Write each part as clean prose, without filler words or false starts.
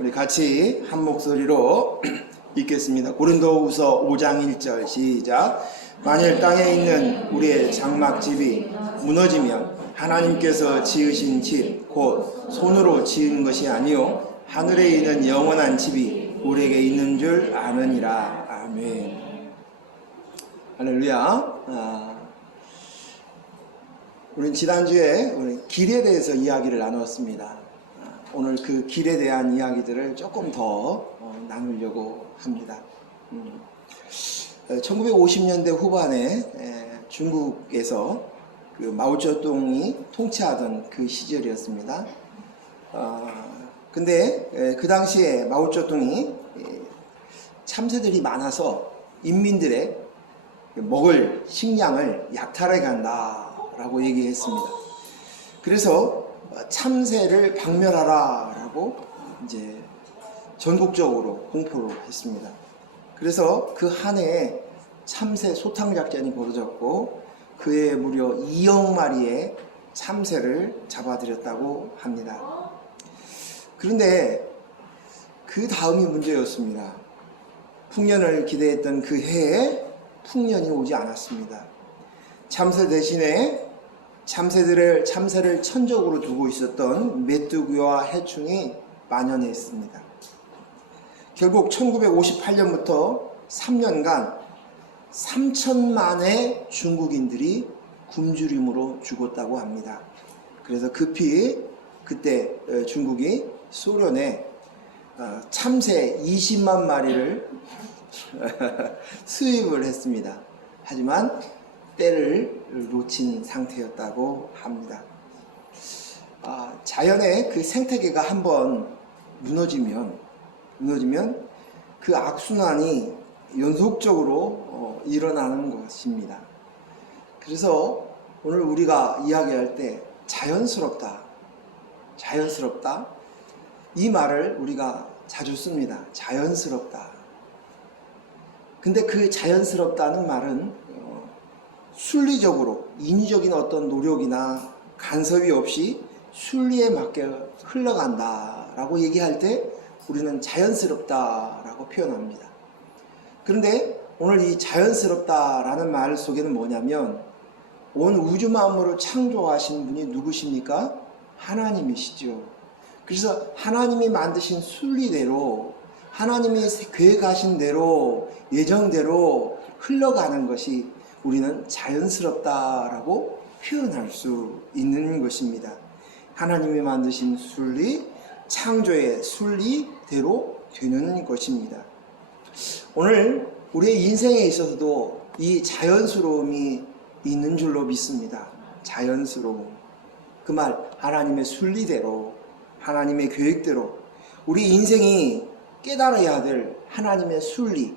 우리 같이 한 목소리로 읽겠습니다. 고린도후서 5장 1절 시작. 만일 땅에 있는 우리의 장막집이 무너지면 하나님께서 지으신 집 곧 손으로 지은 것이 아니요 하늘에 있는 영원한 집이 우리에게 있는 줄 아느니라. 아멘. 할렐루야. 우리는 지난주에 우리 길에 대해서 이야기를 나누었습니다. 오늘 그 길에 대한 이야기들을 조금 더 나누려고 합니다. 1950년대 후반에 중국에서 그 마오쩌둥이 통치하던 그 시절이었습니다. 근데 그 당시에 마오쩌둥이 참새들이 많아서 인민들의 먹을 식량을 약탈해 간다라고 얘기했습니다. 그래서 참새를 박멸하라 라고 이제 전국적으로 공포를 했습니다. 그래서 그 한 해에 참새 소탕 작전이 벌어졌고 그해 무려 2억 마리의 참새를 잡아들였다고 합니다. 그런데 그 다음이 문제였습니다. 풍년을 기대했던 그 해에 풍년이 오지 않았습니다. 참새 대신에 참새를 천적으로 두고 있었던 메뚜기와 해충이 만연했습니다. 결국 1958년부터 3년간 3천만의 중국인들이 굶주림으로 죽었다고 합니다. 그래서 급히 그때 중국이 소련에 참새 20만 마리를 수입을 했습니다. 하지만 때를 놓친 상태였다고 합니다. 자연의 그 생태계가 한번 무너지면 그 악순환이 연속적으로 일어나는 것입니다. 그래서 오늘 우리가 이야기할 때 자연스럽다 이 말을 우리가 자주 씁니다. 자연스럽다. 근데 그 자연스럽다는 말은 순리적으로 인위적인 어떤 노력이나 간섭이 없이 순리에 맞게 흘러간다 라고 얘기할 때 우리는 자연스럽다 라고 표현합니다. 그런데 오늘 이 자연스럽다 라는 말 속에는 뭐냐면 온 우주 만물을 창조하신 분이 누구십니까? 하나님이시죠. 그래서 하나님이 만드신 순리대로 하나님이 계획하신 대로 예정대로 흘러가는 것이 우리는 자연스럽다라고 표현할 수 있는 것입니다. 하나님이 만드신 순리, 창조의 순리대로 되는 것입니다. 오늘 우리의 인생에 있어서도 이 자연스러움이 있는 줄로 믿습니다. 자연스러움. 그 말, 하나님의 순리대로, 하나님의 계획대로 우리 인생이 깨달아야 될 하나님의 순리,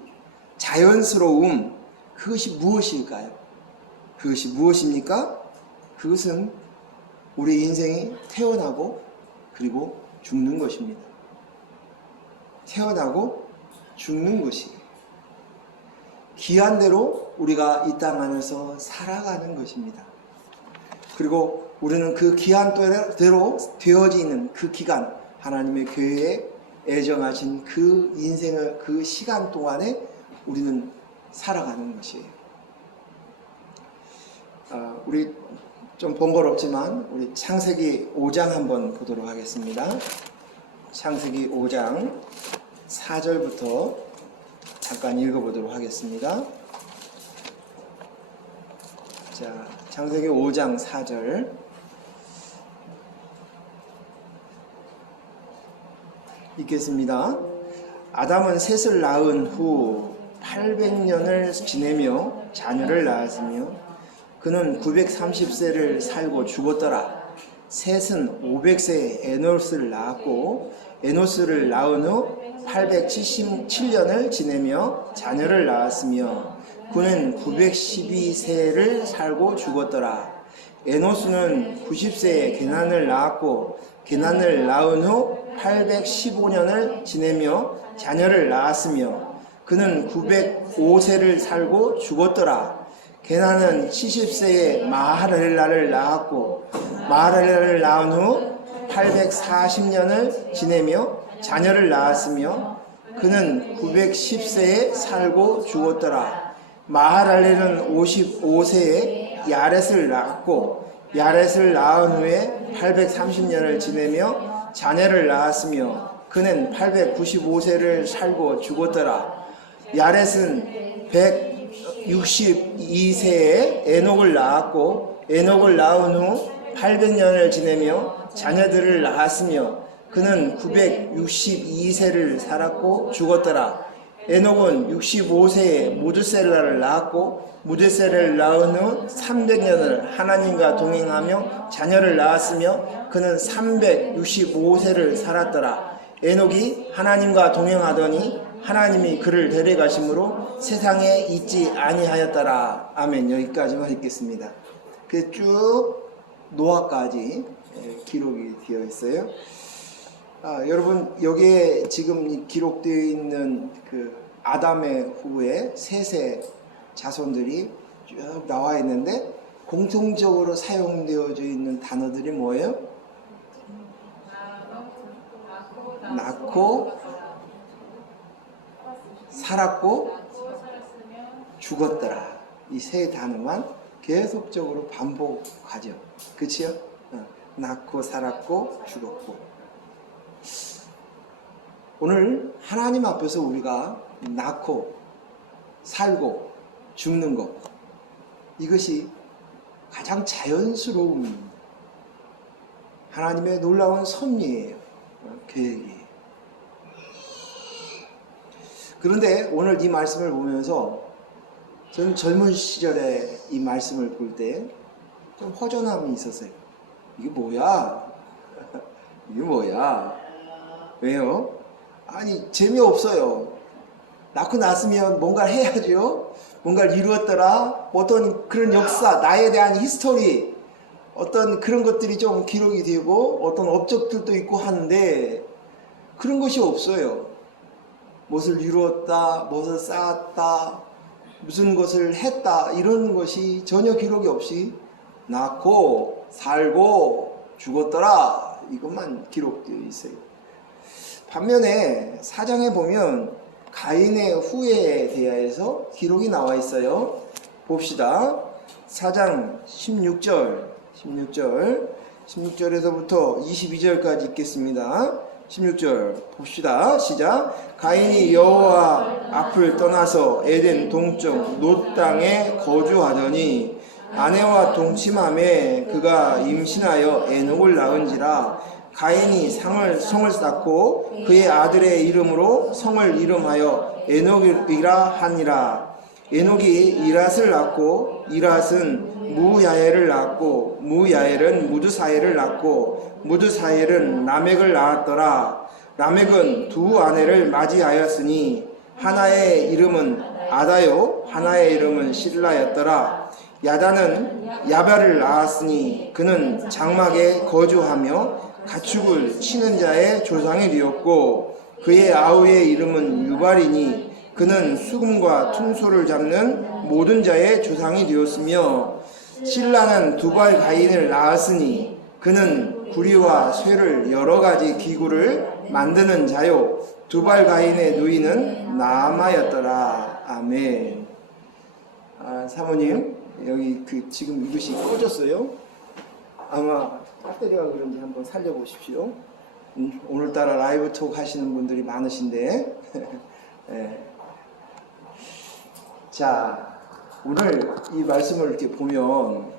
자연스러움, 그것이 무엇일까요? 그것이 무엇입니까? 그것은 우리 인생이 태어나고 그리고 죽는 것입니다. 태어나고 죽는 것이 기한대로 우리가 이 땅 안에서 살아가는 것입니다. 그리고 우리는 그 기한대로 되어지는 그 기간, 하나님의 교회에 애정하신 그 인생의 그 시간 동안에 우리는 살아가는 것이에요. 우리 좀 번거롭지만 우리 창세기 5장 한번 보도록 하겠습니다. 창세기 5장 4절부터 잠깐 읽어보도록 하겠습니다. 자, 창세기 5장 4절. 읽겠습니다. 아담은 셋을 낳은 후 800년을 지내며 자녀를 낳았으며 그는 930세를 살고 죽었더라. 셋은 500세에 에노스를 낳았고 에노스를 낳은 후 877년을 지내며 자녀를 낳았으며 그는 912세를 살고 죽었더라. 에노스는 90세에 게난을 낳았고 게난을 낳은 후 815년을 지내며 자녀를 낳았으며 그는 905세를 살고 죽었더라. 게난은 70세에 마하랄렐라를 낳았고 마하랄렐라를 낳은 후 840년을 지내며 자녀를 낳았으며 그는 910세에 살고 죽었더라. 마하랄렐은 55세에 야렛을 낳았고 야렛을 낳은 후에 830년을 지내며 자녀를 낳았으며 그는 895세를 살고 죽었더라. 야렛은 162세에 에녹을 낳았고 에녹을 낳은 후 800년을 지내며 자녀들을 낳았으며 그는 962세를 살았고 죽었더라. 에녹은 65세에 무드셀라를 낳았고 무드셀라를 낳은 후 300년을 하나님과 동행하며 자녀를 낳았으며 그는 365세를 살았더라. 에녹이 하나님과 동행하더니 하나님이 그를 데려가심으로 세상에 있지 아니하였더라. 아멘. 여기까지만 읽겠습니다. 그 쭉 노아까지 기록이 되어 있어요. 여러분 여기에 지금 기록되어 있는 그 아담의 후에 셋의 자손들이 쭉 나와 있는데 공통적으로 사용되어져 있는 단어들이 뭐예요? 낳고 살았고 죽었더라. 이 세 단어만 계속적으로 반복하죠. 그치요? 낳고 살았고 죽었고. 오늘 하나님 앞에서 우리가 낳고 살고 죽는 것, 이것이 가장 자연스러운 하나님의 놀라운 섭리예요. 계획이에요. 그런데 오늘 이 말씀을 보면서 저는 젊은 시절에 이 말씀을 볼 때 좀 허전함이 있었어요. 이게 뭐야? 이게 뭐야? 왜요? 아니 재미없어요. 낳고 났으면 뭔가를 해야죠. 뭔가를 이루었더라. 어떤 그런 역사, 나에 대한 히스토리, 어떤 그런 것들이 좀 기록이 되고 어떤 업적들도 있고 하는데 그런 것이 없어요. 무엇을 이루었다, 무엇을 쌓았다, 무슨 것을 했다, 이런 것이 전혀 기록이 없이 낳고 살고 죽었더라, 이것만 기록되어 있어요. 반면에 사장에 보면 가인의 후예에 대해서 기록이 나와 있어요. 봅시다. 4장 16절에서부터 22절까지 읽겠습니다. 16절 봅시다. 시작. 가인이 여호와 앞을 떠나서 에덴 동쪽 놋 땅에 거주하더니 아내와 동침함에 그가 임신하여 에녹을 낳은지라. 가인이 성을 쌓고 그의 아들의 이름으로 성을 이름하여 에녹이라 하니라. 에녹이 이랏을 낳고 이랏은 무야엘을 낳고 무야엘은 무드사엘을 낳고 무드사엘은 라멕을 낳았더라. 라멕은 두 아내를 맞이하였으니 하나의 이름은 아다요 하나의 이름은 실라였더라. 야다는 야발을 낳았으니 그는 장막에 거주하며 가축을 치는 자의 조상이 되었고 그의 아우의 이름은 유발이니 그는 수금과 퉁소를 잡는 모든 자의 조상이 되었으며 실라는 두발 가인을 낳았으니 그는 구리와 쇠를 여러 가지 기구를 만드는 자요 두발 가인의 누이는 나아마였더라. 아멘. 사모님 여기 지금 이것이 꺼졌어요. 아마 배터리가 그런지 한번 살려보십시오. 오늘따라 라이브 톡 하시는 분들이 많으신데 네. 자, 오늘 이 말씀을 이렇게 보면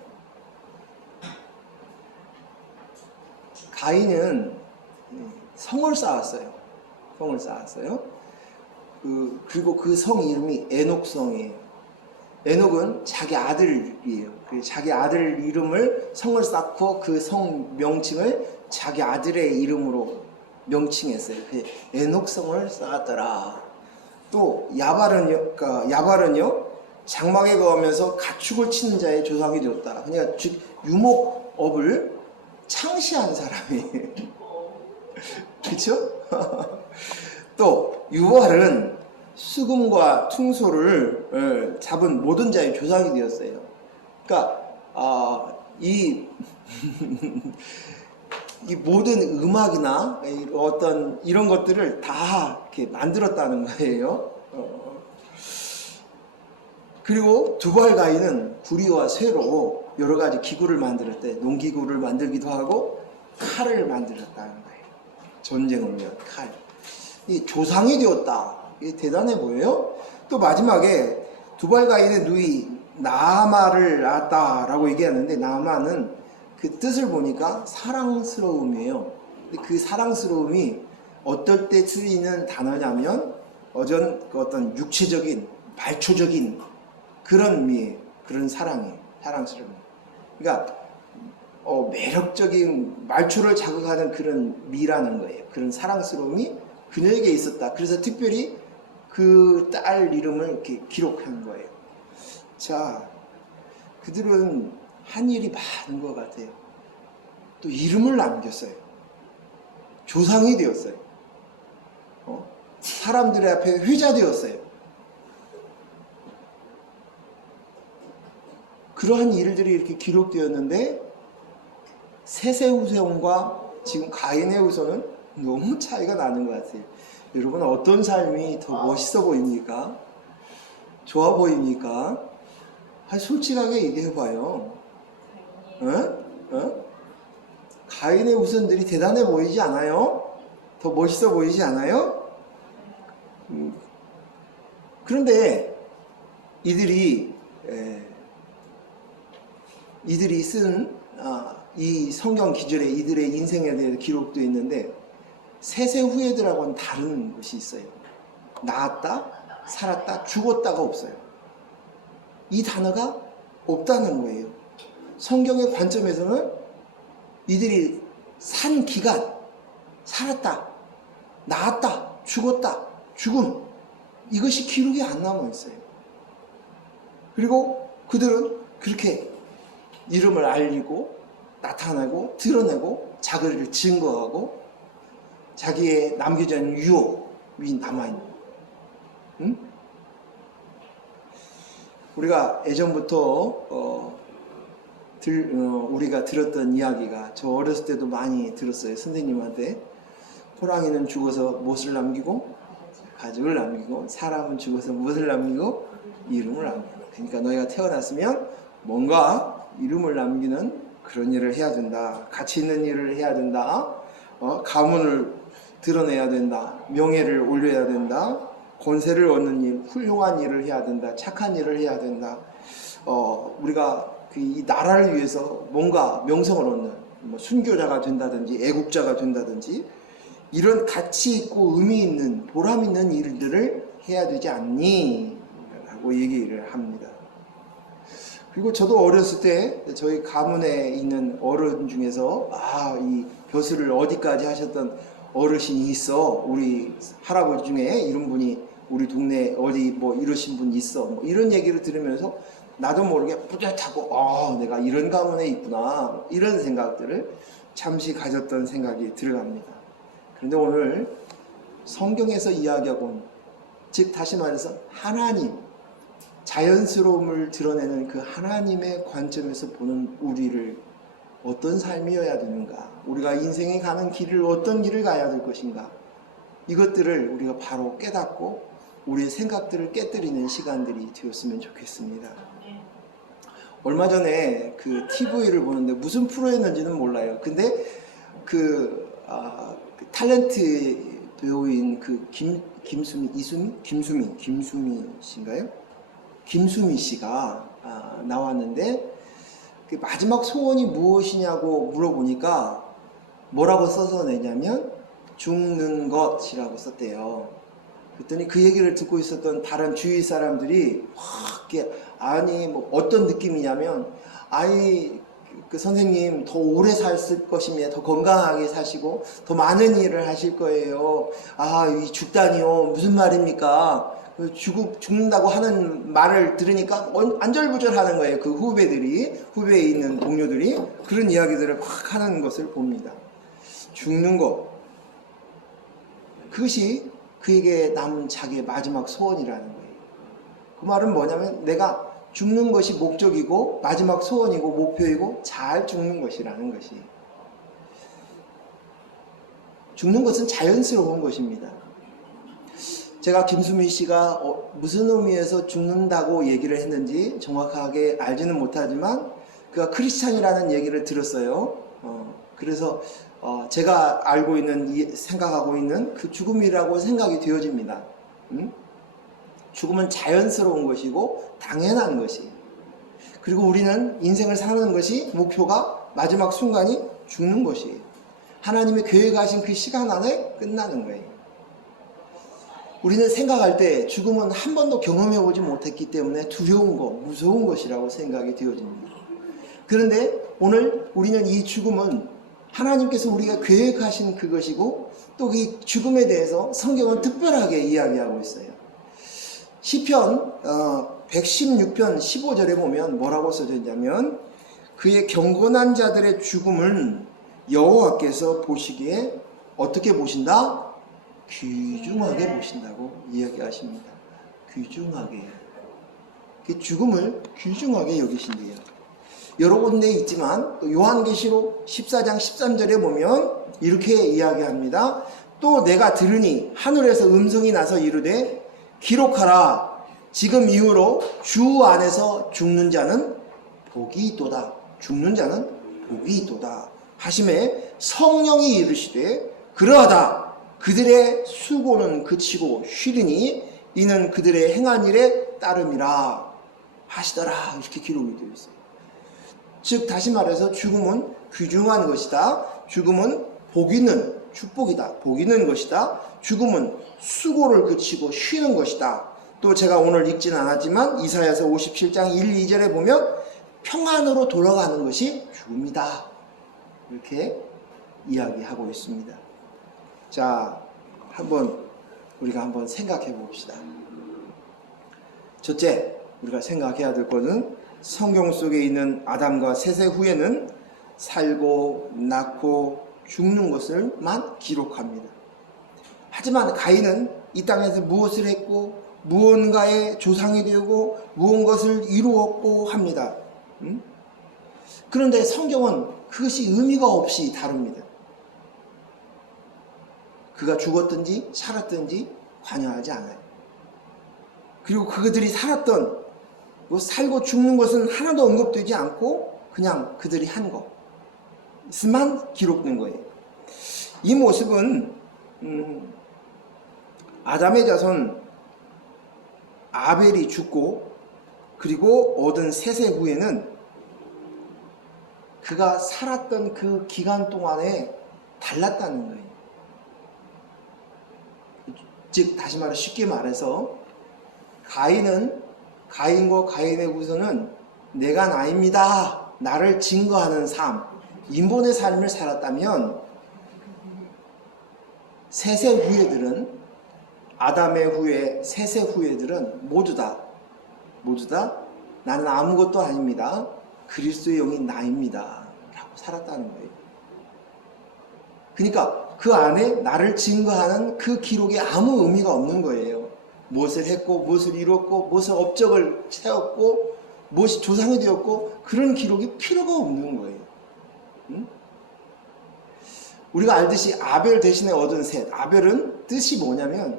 가인은 성을 쌓았어요. 성을 쌓았어요. 그리고 그 성 이름이 에녹성이에요. 에녹은 자기 아들이에요. 자기 아들 이름을 성을 쌓고 그 성 명칭을 자기 아들의 이름으로 명칭했어요. 에녹성을 쌓았더라. 또 야발은요 장막에 거하면서 가축을 치는 자의 조상이 되었다. 그러니까 유목업을 창시한 사람이에요. 그렇죠? 또 유발은 수금과 퉁소를 잡은 모든 자의 조상이 되었어요. 그러니까 이 이 모든 음악이나 어떤 이런 것들을 다 이렇게 만들었다는 거예요. 그리고 두발가인은 구리와 쇠로 여러 가지 기구를 만들었대. 농기구를 만들기도 하고 칼을 만들었다는 거예요. 전쟁을 위한 칼. 이 조상이 되었다. 이게 대단해 보여요. 또 마지막에 두발가인의 누이 나아마를 낳았다라고 얘기하는데, 나아마는 그 뜻을 보니까 사랑스러움이에요. 그 사랑스러움이 어떨 때 쓰이는 단어냐면 어떤 육체적인 말초적인 그런 의미예요. 그런 사랑이에요. 사랑스러움. 그러니까 매력적인 말초를 자극하는 그런 미라는 거예요. 그런 사랑스러움이 그녀에게 있었다. 그래서 특별히 그 딸 이름을 이렇게 기록한 거예요. 자, 그들은 한 일이 많은 것 같아요. 또 이름을 남겼어요. 조상이 되었어요. 사람들의 앞에 회자 되었어요. 그러한 일들이 이렇게 기록되었는데, 셋의 후손과 지금 가인의 후손은 너무 차이가 나는 것 같아요. 여러분, 어떤 삶이 더 멋있어 보입니까? 좋아 보입니까? 솔직하게 얘기해봐요. 가인의 후손들이 대단해 보이지 않아요? 더 멋있어 보이지 않아요? 그런데 이들이 쓴 이 성경 기절에 이들의 인생에 대해서 기록도 있는데, 셋의 후예들하고는 다른 것이 있어요. 나았다, 살았다, 죽었다가 없어요. 이 단어가 없다는 거예요. 성경의 관점에서는 이들이 산 기간, 살았다, 나았다, 죽었다, 죽음, 이것이 기록이 안 남아 있어요. 그리고 그들은 그렇게 이름을 알리고 나타내고 드러내고 자기를 증거하고 자기의 남겨져 있는 유업이 남아있는. 우리가 예전부터 우리가 들었던 이야기가, 저 어렸을 때도 많이 들었어요. 선생님한테. 호랑이는 죽어서 무엇을 남기고? 가죽을 남기고, 사람은 죽어서 무엇을 남기고? 이름을 남기고. 그러니까 너희가 태어났으면 뭔가 이름을 남기는 그런 일을 해야 된다. 가치 있는 일을 해야 된다. 가문을 드러내야 된다. 명예를 올려야 된다. 권세를 얻는 일, 훌륭한 일을 해야 된다. 착한 일을 해야 된다. 우리가 이 나라를 위해서 뭔가 명성을 얻는, 순교자가 된다든지 애국자가 된다든지 이런 가치 있고 의미 있는 보람 있는 일들을 해야 되지 않니? 라고 얘기를 합니다. 그리고 저도 어렸을 때 저희 가문에 있는 어른 중에서 이 벼슬을 어디까지 하셨던 어르신이 있어. 우리 할아버지 중에 이런 분이 우리 동네 어디 이러신 분 있어. 이런 얘기를 들으면서 나도 모르게 뿌듯하고 내가 이런 가문에 있구나. 이런 생각들을 잠시 가졌던 생각이 들어갑니다. 그런데 오늘 성경에서 이야기하고, 즉 다시 말해서 하나님, 자연스러움을 드러내는 그 하나님의 관점에서 보는 우리를 어떤 삶이어야 되는가, 우리가 인생에 가는 길을 어떤 길을 가야 될 것인가, 이것들을 우리가 바로 깨닫고 우리의 생각들을 깨뜨리는 시간들이 되었으면 좋겠습니다. 얼마 전에 그 TV를 보는데 무슨 프로였는지는 몰라요. 근데 그 탤런트 배우인 그 김수미 씨인가요? 김수미 씨가 나왔는데, 그 마지막 소원이 무엇이냐고 물어보니까 뭐라고 써서 내냐면 죽는 것이라고 썼대요. 그랬더니 그 얘기를 듣고 있었던 다른 주위 사람들이 어떤 느낌이냐면, 그 선생님 더 오래 사실 것이며 더 건강하게 사시고 더 많은 일을 하실 거예요. 이 죽다니요, 무슨 말입니까? 죽는다고 하는 말을 들으니까 안절부절하는 거예요. 그 후배에 있는 동료들이 그런 이야기들을 막 하는 것을 봅니다. 죽는 것, 그것이 그에게 남은 자기의 마지막 소원이라는 거예요. 그 말은 뭐냐면, 내가 죽는 것이 목적이고 마지막 소원이고 목표이고 잘 죽는 것이라는 것이. 죽는 것은 자연스러운 것입니다. 제가 김수미 씨가 무슨 의미에서 죽는다고 얘기를 했는지 정확하게 알지는 못하지만 그가 크리스찬이라는 얘기를 들었어요. 그래서 제가 알고 있는, 생각하고 있는 그 죽음이라고 생각이 되어집니다. 죽음은 자연스러운 것이고 당연한 것이. 그리고 우리는 인생을 사는 것이 목표가 마지막 순간이 죽는 것이에요. 하나님이 계획하신 그 시간 안에 끝나는 거예요. 우리는 생각할 때 죽음은 한 번도 경험해 보지 못했기 때문에 두려운 것, 무서운 것이라고 생각이 되어집니다. 그런데 오늘 우리는 이 죽음은 하나님께서 우리가 계획하신 그것이고 또 이 죽음에 대해서 성경은 특별하게 이야기하고 있어요. 시편 116편 15절에 보면 뭐라고 써져 있냐면 그의 경건한 자들의 죽음을 여호와께서 보시기에 어떻게 보신다? 귀중하게 보신다고 이야기하십니다. 귀중하게. 그 죽음을 귀중하게 여기신대요. 여러 군데 있지만 또 요한계시록 14장 13절에 보면 이렇게 이야기합니다. 또 내가 들으니 하늘에서 음성이 나서 이르되 기록하라. 지금 이후로 주 안에서 죽는 자는 복이 있도다. 죽는 자는 복이 있도다. 하심에 성령이 이르시되 그러하다. 그들의 수고는 그치고 쉬리니 이는 그들의 행한 일에 따름이라 하시더라. 이렇게 기록이 되어 있어요. 즉 다시 말해서 죽음은 귀중한 것이다. 죽음은 복 있는 축복이다. 복 있는 것이다. 죽음은 수고를 그치고 쉬는 것이다. 또 제가 오늘 읽지는 않았지만 이사야서 57장 1, 2절에 보면 평안으로 돌아가는 것이 죽음이다. 이렇게 이야기하고 있습니다. 자, 우리가 한번 생각해 봅시다. 첫째, 우리가 생각해야 될 것은 성경 속에 있는 아담과 셋의 후에는 살고 낳고 죽는 것을만 기록합니다. 하지만 가인은 이 땅에서 무엇을 했고 무언가의 조상이 되고 무언가를 이루었고 합니다. 그런데 성경은 그것이 의미가 없이 다룹니다. 그가 죽었든지 살았든지 관여하지 않아요. 그리고 그들이 살았던 살고 죽는 것은 하나도 언급되지 않고 그냥 그들이 한 것만 기록된 거예요. 이 모습은 아담의 자손 아벨이 죽고 그리고 얻은 셋의 후에는 그가 살았던 그 기간 동안에 달랐다는 거예요. 즉 다시 말해 쉽게 말해서 가인과 가인의 후손은 내가 나입니다. 나를 증거하는 삶, 인본의 삶을 살았다면 셋의 후예들은 아담의 후예, 셋의 후예들은 모두 다 나는 아무것도 아닙니다. 그리스도의 영이 나입니다. 라고 살았다는 거예요. 그러니까 그 안에 나를 증거하는 그 기록에 아무 의미가 없는 거예요. 무엇을 했고 무엇을 이뤘고 무엇을 업적을 세웠고 무엇이 조상이 되었고 그런 기록이 필요가 없는 거예요. 우리가 알듯이 아벨 대신에 얻은 셋, 아벨은 뜻이 뭐냐면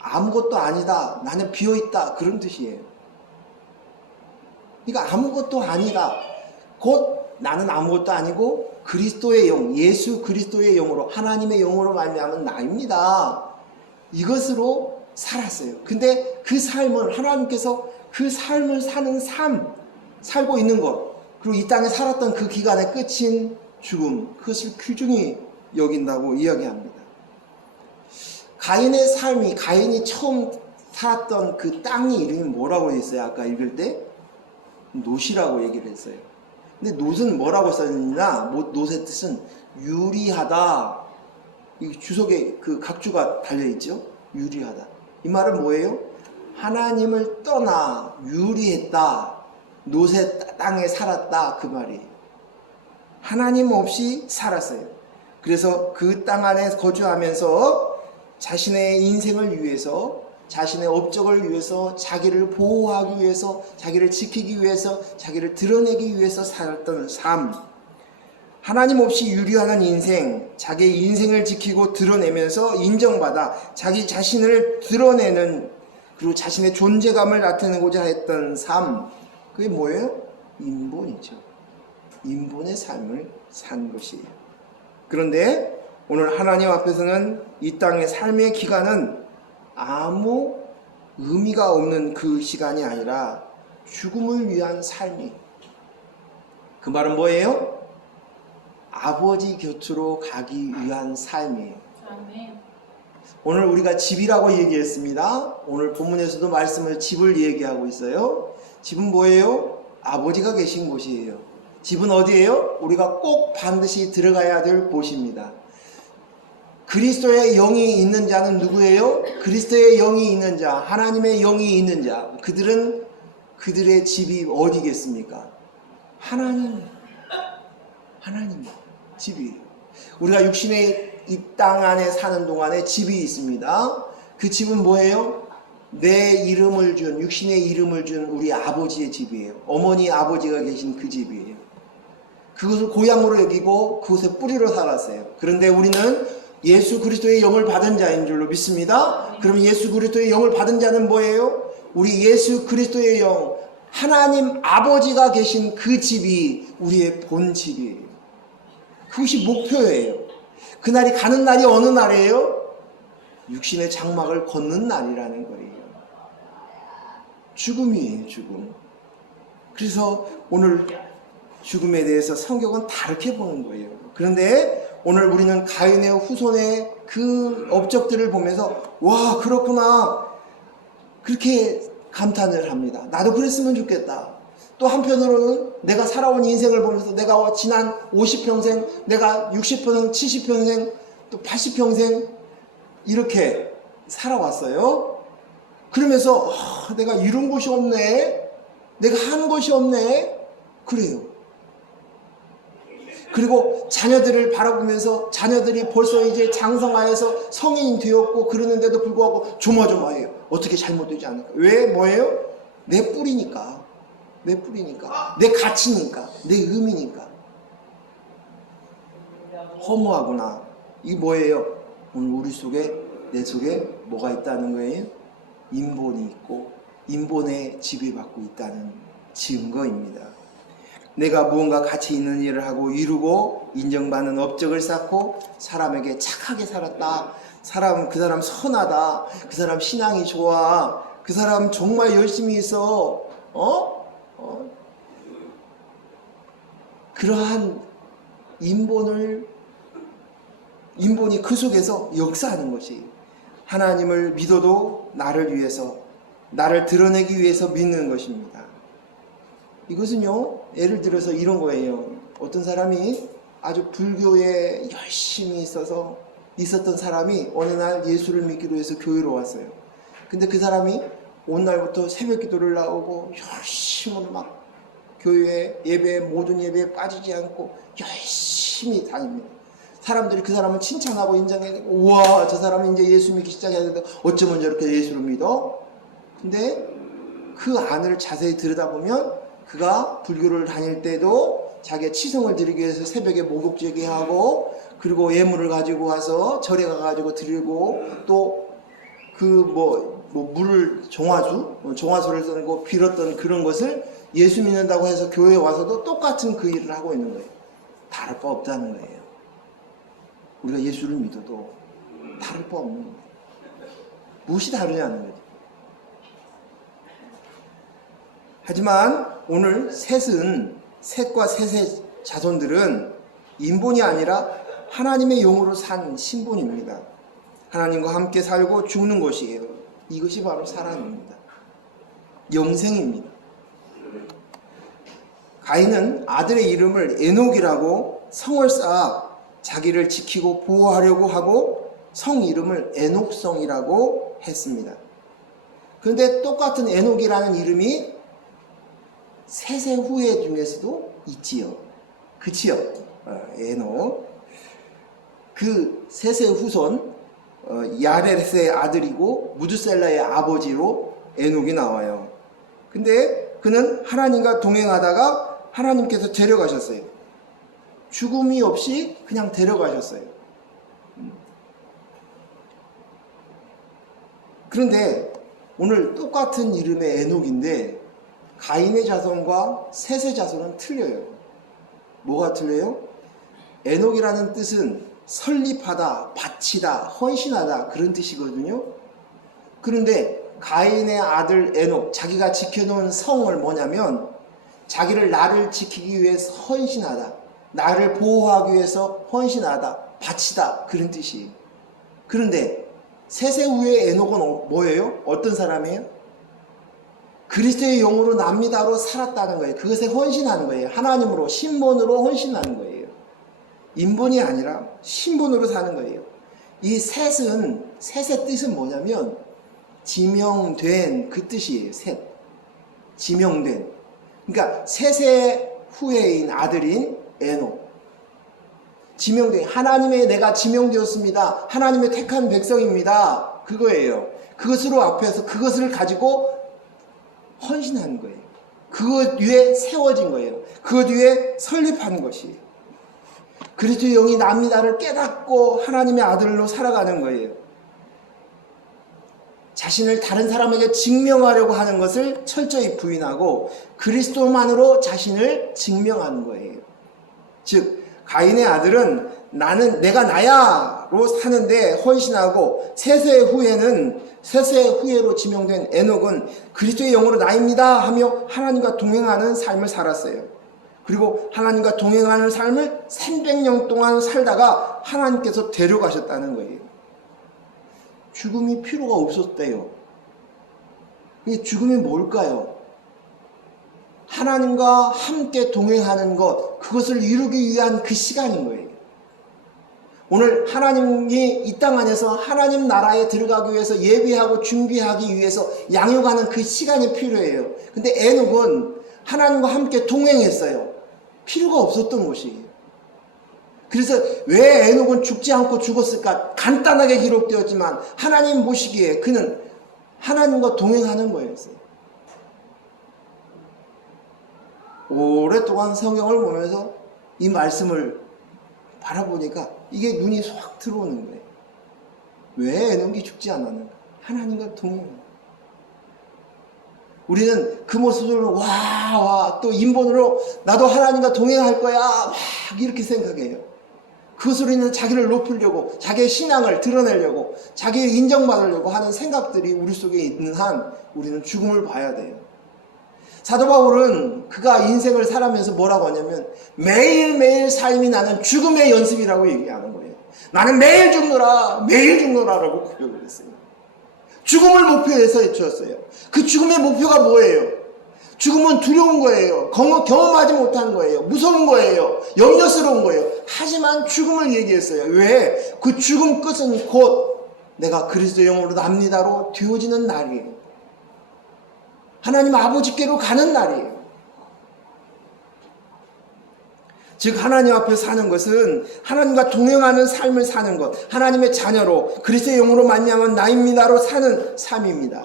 아무것도 아니다, 나는 비어있다, 그런 뜻이에요. 그러니까 아무것도 아니다, 곧 나는 아무것도 아니고 그리스도의 영, 예수 그리스도의 영으로, 하나님의 영으로 말미암은 나입니다. 이것으로 살았어요. 근데 그 삶을 하나님께서 그 삶을 사는 삶, 살고 있는 것, 그리고 이 땅에 살았던 그 기간의 끝인 죽음, 그것을 귀중히 여긴다고 이야기합니다. 가인의 삶이, 가인이 처음 살았던 그 땅이 이름이 뭐라고 했어요? 아까 읽을 때 놋이라고 얘기를 했어요. 근데 놋은 뭐라고 써있느냐? 놋의 뜻은 유리하다. 이 주석에 그 각주가 달려있죠? 유리하다. 이 말은 뭐예요? 하나님을 떠나 유리했다. 놋의 땅에 살았다. 그 말이에요. 하나님 없이 살았어요. 그래서 그 땅 안에 거주하면서 자신의 인생을 위해서, 자신의 업적을 위해서, 자기를 보호하기 위해서, 자기를 지키기 위해서, 자기를 드러내기 위해서 살았던 삶. 하나님 없이 유리하는 인생, 자기의 인생을 지키고 드러내면서 인정받아 자기 자신을 드러내는, 그리고 자신의 존재감을 나타내고자 했던 삶, 그게 뭐예요? 인본이죠. 인본의 삶을 산 것이에요. 그런데 오늘 하나님 앞에서는 이 땅의 삶의 기간은 아무 의미가 없는 그 시간이 아니라 죽음을 위한 삶이, 그 말은 뭐예요? 아버지 곁으로 가기 위한 삶이에요. 아멘. 오늘 우리가 집이라고 얘기했습니다. 오늘 본문에서도 말씀을 집을 얘기하고 있어요. 집은 뭐예요? 아버지가 계신 곳이에요. 집은 어디예요? 우리가 꼭 반드시 들어가야 될 곳입니다. 그리스도의 영이 있는 자는 누구예요? 그리스도의 영이 있는 자, 하나님의 영이 있는 자, 그들의 집이 어디겠습니까? 하나님 집이에요. 우리가 육신의 이 땅 안에 사는 동안에 집이 있습니다. 그 집은 뭐예요? 내 이름을 준, 육신의 이름을 준 우리 아버지의 집이에요. 어머니 아버지가 계신 그 집이에요. 그것을 고향으로 여기고 그곳에 뿌리로 살았어요. 그런데 우리는 예수 그리스도의 영을 받은 자인 줄로 믿습니다. 그럼 예수 그리스도의 영을 받은 자는 뭐예요? 우리 예수 그리스도의 영, 하나님 아버지가 계신 그 집이 우리의 본 집이에요. 그것이 목표예요. 그날이 가는 날이 어느 날이에요? 육신의 장막을 걷는 날이라는 거예요. 죽음이에요, 죽음. 그래서 오늘 죽음에 대해서 성경은 다르게 보는 거예요. 그런데 오늘 우리는 가인의 후손의 그 업적들을 보면서 와, 그렇구나, 그렇게 감탄을 합니다. 나도 그랬으면 좋겠다. 또 한편으로는 내가 살아온 인생을 보면서 내가 지난 50평생, 내가 60평생, 70평생, 또 80평생 이렇게 살아왔어요. 그러면서 내가 이룬 것이 없네, 내가 한 것이 없네, 그래요. 그리고 자녀들을 바라보면서 자녀들이 벌써 이제 장성하여서 성인이 되었고 그러는데도 불구하고 조마조마해요. 어떻게 잘못되지 않을까? 왜? 뭐예요? 내 뿌리니까, 내 가치니까, 내 의미니까. 허무하구나. 이게 뭐예요? 오늘 우리 속에, 내 속에 뭐가 있다는 거예요? 인본이 있고 인본에 지배받고 있다는 증거입니다. 내가 무언가 가치 있는 일을 하고 이루고 인정받는 업적을 쌓고 사람에게 착하게 살았다, 그 사람 선하다, 그 사람 신앙이 좋아, 그 사람 정말 열심히 있어, 그러한 인본이 그 속에서 역사하는 것이, 하나님을 믿어도 나를 위해서, 나를 드러내기 위해서 믿는 것입니다. 이것은요, 예를 들어서 이런 거예요. 어떤 사람이 아주 불교에 열심히 있었던 사람이 어느 날 예수를 믿기로 해서 교회로 왔어요. 근데 그 사람이 온 날부터 새벽 기도를 나오고 열심히 막 교회 예배, 모든 예배에 빠지지 않고 열심히 다닙니다. 사람들이 그 사람을 칭찬하고 인정해야 되고, 우와, 저 사람은 이제 예수 믿기 시작해야 되는데 어쩌면 저렇게 예수를 믿어? 근데 그 안을 자세히 들여다보면 그가 불교를 다닐 때도 자기의 치성을 드리기 위해서 새벽에 목욕제기 하고, 그리고 예물을 가지고 와서 절에 가가지고 드리고, 또 물을 종화수를 쓰고 빌었던 그런 것을 예수 믿는다고 해서 교회에 와서도 똑같은 그 일을 하고 있는 거예요. 다를 바 없다는 거예요. 우리가 예수를 믿어도 다를 바 없는 거예요. 무엇이 다르냐는 거죠. 하지만 오늘 셋과 셋의 자손들은 인본이 아니라 하나님의 영으로 산 신본입니다. 하나님과 함께 살고 죽는 것이에요. 이것이 바로 사람입니다. 영생입니다. 가인은 아들의 이름을 에녹이라고 성을 쌓아 자기를 지키고 보호하려고 하고 성 이름을 에녹성이라고 했습니다. 그런데 똑같은 에녹이라는 이름이 셋의 후예 중에서도 있지요. 그치요? 에녹. 그 셋의 후손, 야렛의 아들이고 무드셀라의 아버지로 에녹이 나와요. 근데 그는 하나님과 동행하다가 하나님께서 데려가셨어요. 죽음이 없이 그냥 데려가셨어요. 그런데 오늘 똑같은 이름의 에녹인데 가인의 자손과 셋의 자손은 틀려요. 뭐가 틀려요? 에녹이라는 뜻은 설립하다, 바치다, 헌신하다 그런 뜻이거든요. 그런데 가인의 아들 에녹, 자기가 지켜놓은 성을 뭐냐면 자기를 나를 지키기 위해서 헌신하다, 나를 보호하기 위해서 헌신하다, 바치다 그런 뜻이에요. 그런데 셋의 후에 에녹은 뭐예요? 어떤 사람이에요? 그리스도의 영으로 납니다로 살았다는 거예요. 그것에 헌신하는 거예요. 하나님으로 신분으로 헌신하는 거예요. 인본이 아니라 신분으로 사는 거예요. 이 셋의 뜻은 뭐냐면 지명된 그 뜻이에요. 셋. 지명된. 그러니까 셋의 후예인 아들인 에녹. 지명된, 하나님의 내가 지명되었습니다. 하나님의 택한 백성입니다. 그거예요. 그것으로 앞에서 그것을 가지고 헌신하는 거예요. 그것 위에 세워진 거예요. 그것 위에 설립하는 것이에요. 그리스도의 영이 납니다를 깨닫고 하나님의 아들로 살아가는 거예요. 자신을 다른 사람에게 증명하려고 하는 것을 철저히 부인하고 그리스도만으로 자신을 증명하는 거예요. 즉 가인의 아들은 나는 내가 나야로 사는데 헌신하고 셋의 후예로 지명된 에녹은 그리스도의 영으로 나입니다 하며 하나님과 동행하는 삶을 살았어요. 그리고 하나님과 동행하는 삶을 300년 동안 살다가 하나님께서 데려가셨다는 거예요. 죽음이 필요가 없었대요. 죽음이 뭘까요? 하나님과 함께 동행하는 것, 그것을 이루기 위한 그 시간인 거예요. 오늘 하나님이 이 땅 안에서 하나님 나라에 들어가기 위해서 예비하고 준비하기 위해서 양육하는 그 시간이 필요해요. 근데 에녹은 하나님과 함께 동행했어요. 필요가 없었던 것이에요. 그래서 왜 에녹은 죽지 않고 죽었을까? 간단하게 기록되었지만 하나님 보시기에 그는 하나님과 동행하는 거였어요. 오랫동안 성경을 보면서 이 말씀을 바라보니까 이게 눈이 확 들어오는 거예요. 왜 에녹이 죽지 않았는가? 하나님과 동행. 우리는 그 모습으로 또 인본으로 나도 하나님과 동행할 거야 막 이렇게 생각해요. 그것으로 인해 자기를 높이려고, 자기의 신앙을 드러내려고, 자기의 인정받으려고 하는 생각들이 우리 속에 있는 한 우리는 죽음을 봐야 돼요. 사도 바울은 그가 인생을 살아면서 뭐라고 하냐면 매일매일 삶이 나는 죽음의 연습이라고 얘기하는 거예요. 나는 매일 죽노라라고 고백을 했어요. 죽음을 목표에서 해주었어요. 그 죽음의 목표가 뭐예요? 죽음은 두려운 거예요. 경험하지 못한 거예요. 무서운 거예요. 염려스러운 거예요. 하지만 죽음을 얘기했어요. 왜? 그 죽음 끝은 곧 내가 그리스도 영으로 납니다로 되어지는 날이에요. 하나님 아버지께로 가는 날이에요. 즉 하나님 앞에 사는 것은 하나님과 동행하는 삶을 사는 것, 하나님의 자녀로 그리스도의 영으로 말미암은 나입니다로 사는 삶입니다.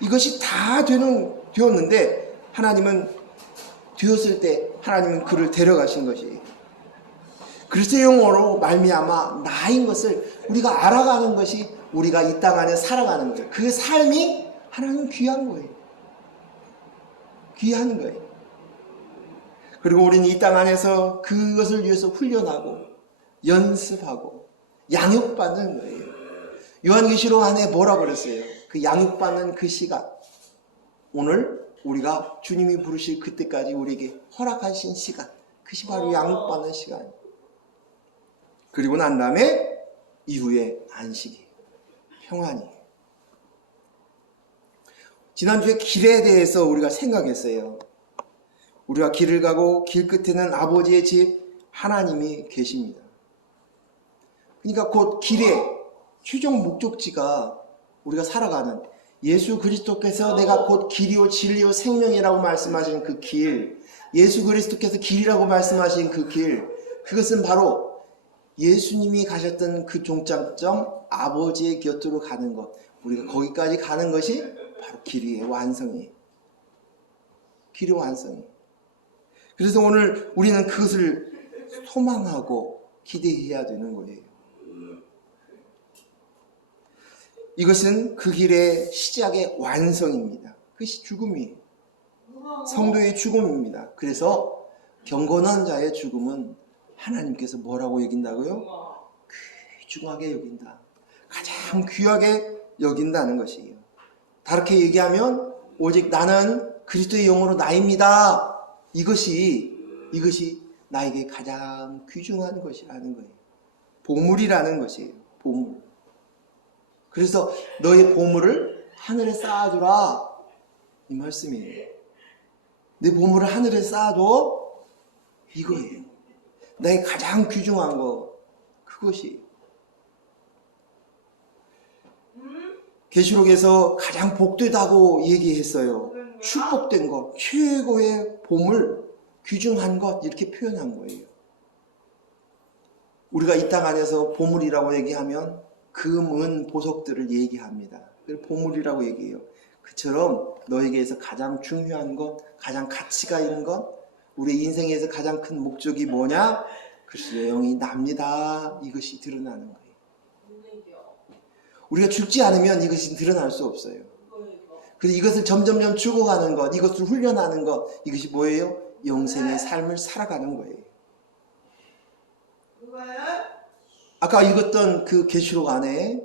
이것이 다 되었는데 하나님은 되었을 때 하나님은 그를 데려가신 것이에요. 그리스도의 영으로 말미암아 나인 것을 우리가 알아가는 것이 우리가 이 땅 안에 살아가는 거예요. 그 삶이 하나님 귀한 거예요. 귀한 거예요. 그리고 우리는 이 땅 안에서 그것을 위해서 훈련하고 연습하고 양육받는 거예요. 요한계시록 안에 뭐라고 그랬어요? 그 양육받는 그 시간, 오늘 우리가 주님이 부르실 그때까지 우리에게 허락하신 시간, 그것이 바로 양육받는 시간이에요. 그리고 난 다음에 이후에 안식이, 평안이. 지난주에 길에 대해서 우리가 생각했어요. 우리가 길을 가고 길 끝에는 아버지의 집 하나님이 계십니다. 그러니까 곧 길의 최종 목적지가 우리가 살아가는 예수 그리스도께서 내가 곧 길이요 진리요 생명이라고 말씀하신 그 길, 예수 그리스도께서 길이라고 말씀하신 그 길, 그것은 바로 예수님이 가셨던 그 종착점 아버지의 곁으로 가는 것, 우리가 거기까지 가는 것이 바로 길이의 완성이에요. 길의 완성이에요. 그래서 오늘 우리는 그것을 소망하고 기대해야 되는 거예요. 이것은 그 길의 시작의 완성입니다. 그것이 죽음이에요. 성도의 죽음입니다. 그래서 경건한 자의 죽음은 하나님께서 뭐라고 여긴다고요? 귀중하게 여긴다. 가장 귀하게 여긴다는 것이에요. 다르게 얘기하면 오직 나는 그리스도의 영으로 나입니다. 이것이 나에게 가장 귀중한 것이라는 거예요. 보물이라는 것이에요. 보물. 그래서 너의 보물을 하늘에 쌓아두라. 이 말씀이에요. 내 보물을 하늘에 쌓아둬. 이거예요. 나의 가장 귀중한 거. 그것이. 계시록에서 가장 복되다고 얘기했어요. 축복된 것, 최고의 보물, 귀중한 것 이렇게 표현한 거예요. 우리가 이 땅 안에서 보물이라고 얘기하면 금, 은, 보석들을 얘기합니다. 그걸 보물이라고 얘기해요. 그처럼 너에게서 가장 중요한 것, 가장 가치가 있는 것, 우리 인생에서 가장 큰 목적이 뭐냐? 그리스도의 영이 납니다. 이것이 드러나는 거예요. 우리가 죽지 않으면 이것이 드러날 수 없어요. 그래서 이것을 점점점 죽어가는 것, 이것을 훈련하는 것, 이것이 뭐예요? 영생의 삶을 살아가는 거예요. 아까 읽었던 그 계시록 안에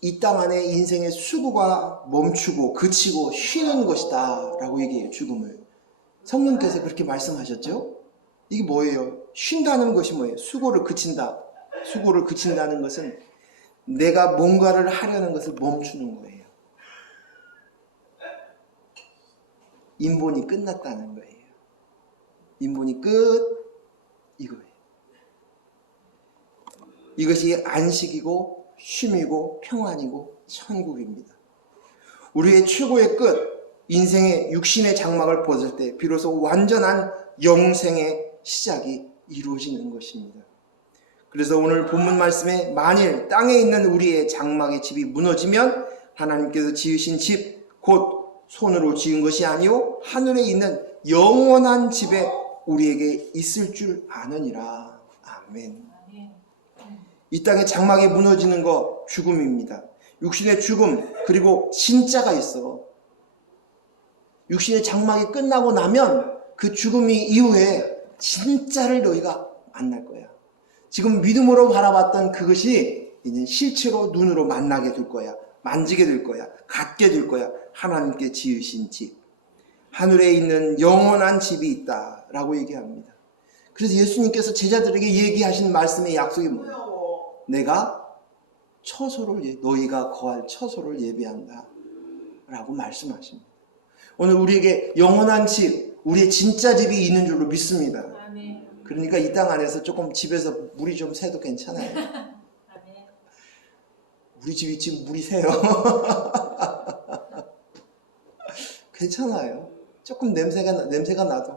이 땅 안에 인생의 수고가 멈추고 그치고 쉬는 것이다 라고 얘기해요. 죽음을. 성령께서 그렇게 말씀하셨죠? 이게 뭐예요? 쉰다는 것이 뭐예요? 수고를 그친다. 수고를 그친다는 것은 내가 뭔가를 하려는 것을 멈추는 거예요. 인본이 끝났다는 거예요. 인본이 끝, 이거예요. 이것이 안식이고 쉼이고 평안이고 천국입니다. 우리의 최고의 끝, 인생의 육신의 장막을 벗을 때 비로소 완전한 영생의 시작이 이루어지는 것입니다. 그래서 오늘 본문 말씀에 만일 땅에 있는 우리의 장막의 집이 무너지면 하나님께서 지으신 집, 곧 손으로 지은 것이 아니요 하늘에 있는 영원한 집에 우리에게 있을 줄 아느니라. 아멘. 이 땅의 장막이 무너지는 것 죽음입니다. 육신의 죽음, 그리고 진짜가 있어. 육신의 장막이 끝나고 나면 그 죽음이 이후에 진짜를 너희가 만날 거야. 지금 믿음으로 바라봤던 그것이 이제 실체로 눈으로 만나게 될 거야. 만지게 될 거야. 갖게 될 거야. 하나님께 지으신 집. 하늘에 있는 영원한 집이 있다라고 얘기합니다. 그래서 예수님께서 제자들에게 얘기하신 말씀의 약속이 뭐예요? 내가 처소를, 너희가 거할 처소를 예비한다 라고 말씀하십니다. 오늘 우리에게 영원한 집, 우리의 진짜 집이 있는 줄로 믿습니다. 그러니까 이 땅 안에서 조금 집에서 물이 좀 새도 괜찮아요. 우리 집이 지금 물이 새요. 괜찮아요. 조금 냄새가 나도